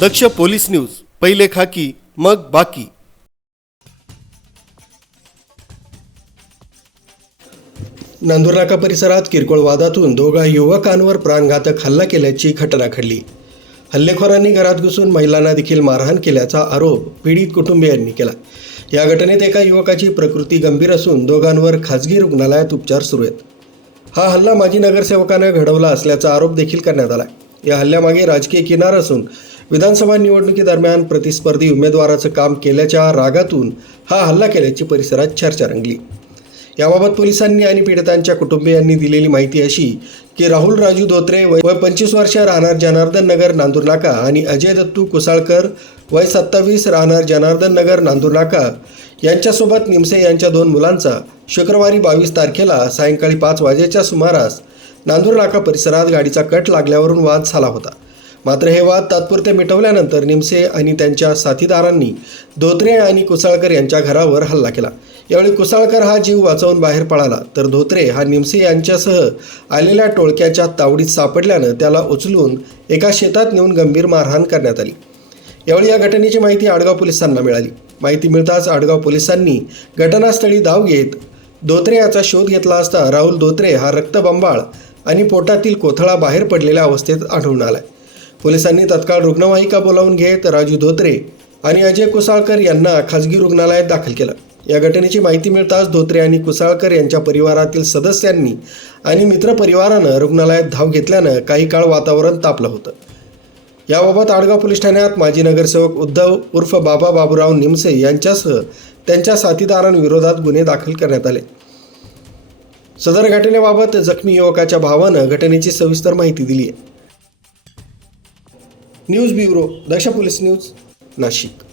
दक्ष police news पहिले खाकी मग बाकी. नांदुरनाका परिसरात किरकोळ वादातून दोघा युवकांवर प्राणघातक हल्ला केल्याची घटना घडली. हल्लेखोरांनी घरात घुसून महिलांना देखील मारहाण केल्याचा आरोप पीडित कुटुंबियांनी केला. या घटनेत एका युवकाची प्रकृती गंभीर असून दोघांवर खाजगी रुग्णालयात उपचार सुरू आहेत. हा हल्ला माजी नगरसेवकानं घडवला असल्याचा आरोप देखील करण्यात आला. या हल्ल्यामागे राजकीय किनार असून विधानसभा निवडणुकीदरम्यान प्रतिस्पर्धी उमेदवाराचं काम केल्याच्या रागातून हा हल्ला केल्याची परिसरात चर्चा रंगली. याबाबत पोलिसांनी आणि पीडितांच्या कुटुंबियांनी दिलेली माहिती अशी की राहुल राजू धोत्रे वय पंचवीस वर्ष राहणार जनार्दन नगर नांदूर नाका आणि अजय दत्तू कुसाळकर वय सत्तावीस राहणार जनार्दन नगर नांदूर नाका यांच्यासोबत निमसे यांच्या दोन मुलांचा शुक्रवारी बावीस तारखेला सायंकाळी पाच वाजेच्या सुमारास नांदूर नाका परिसरात गाडीचा कट लागल्यावरून वाद झाला होता. मात्र हे वाद तात्पुरते मिटवल्यानंतर निमसे आणि त्यांच्या साथीदारांनी धोत्रे आणि कुसाळकर यांच्या घरावर हल्ला केला. यावेळी कुसाळकर हा जीव वाचवून बाहेर पळाला तर धोत्रे हा निमसे यांच्यासह आलेल्या टोळक्याच्या तावडीत सापडल्यानं त्याला उचलून एका शेतात नेऊन गंभीर मारहाण करण्यात आली. यावेळी या घटनेची माहिती आडगाव पोलिसांना मिळाली. माहिती मिळताच आडगाव पोलिसांनी घटनास्थळी धाव घेत धोत्रे याचा शोध घेतला असता राहुल धोत्रे हा रक्तबंबाळ आणि पोटातील कोथळा बाहेर पडलेल्या अवस्थेत आढळून आलाय. पोलिसांनी तत्काळ रुग्णवाहिका बोलावून घेत राजू धोत्रे आणि अजय कुसाळकर यांना खाजगी रुग्णालयात दाखल केलं. या घटनेची माहिती मिळताच धोत्रे आणि कुसाळकर यांच्या परिवारातील सदस्यांनी आणि मित्रपरिवारानं रुग्णालयात धाव घेतल्यानं काही काळ वातावरण तापलं होतं. याबाबत आडगाव पोलीस ठाण्यात माजी नगरसेवक उद्धव उर्फ बाबा बाबूराव निमसे यांच्यासह त्यांच्या साथीदारांविरोधात गुन्हे दाखल करण्यात आले. सदर घटनेबाबत जखमी युवकाच्या भावानं घटनेची सविस्तर माहिती दिली आहे news bureau Daksh police news Nashik.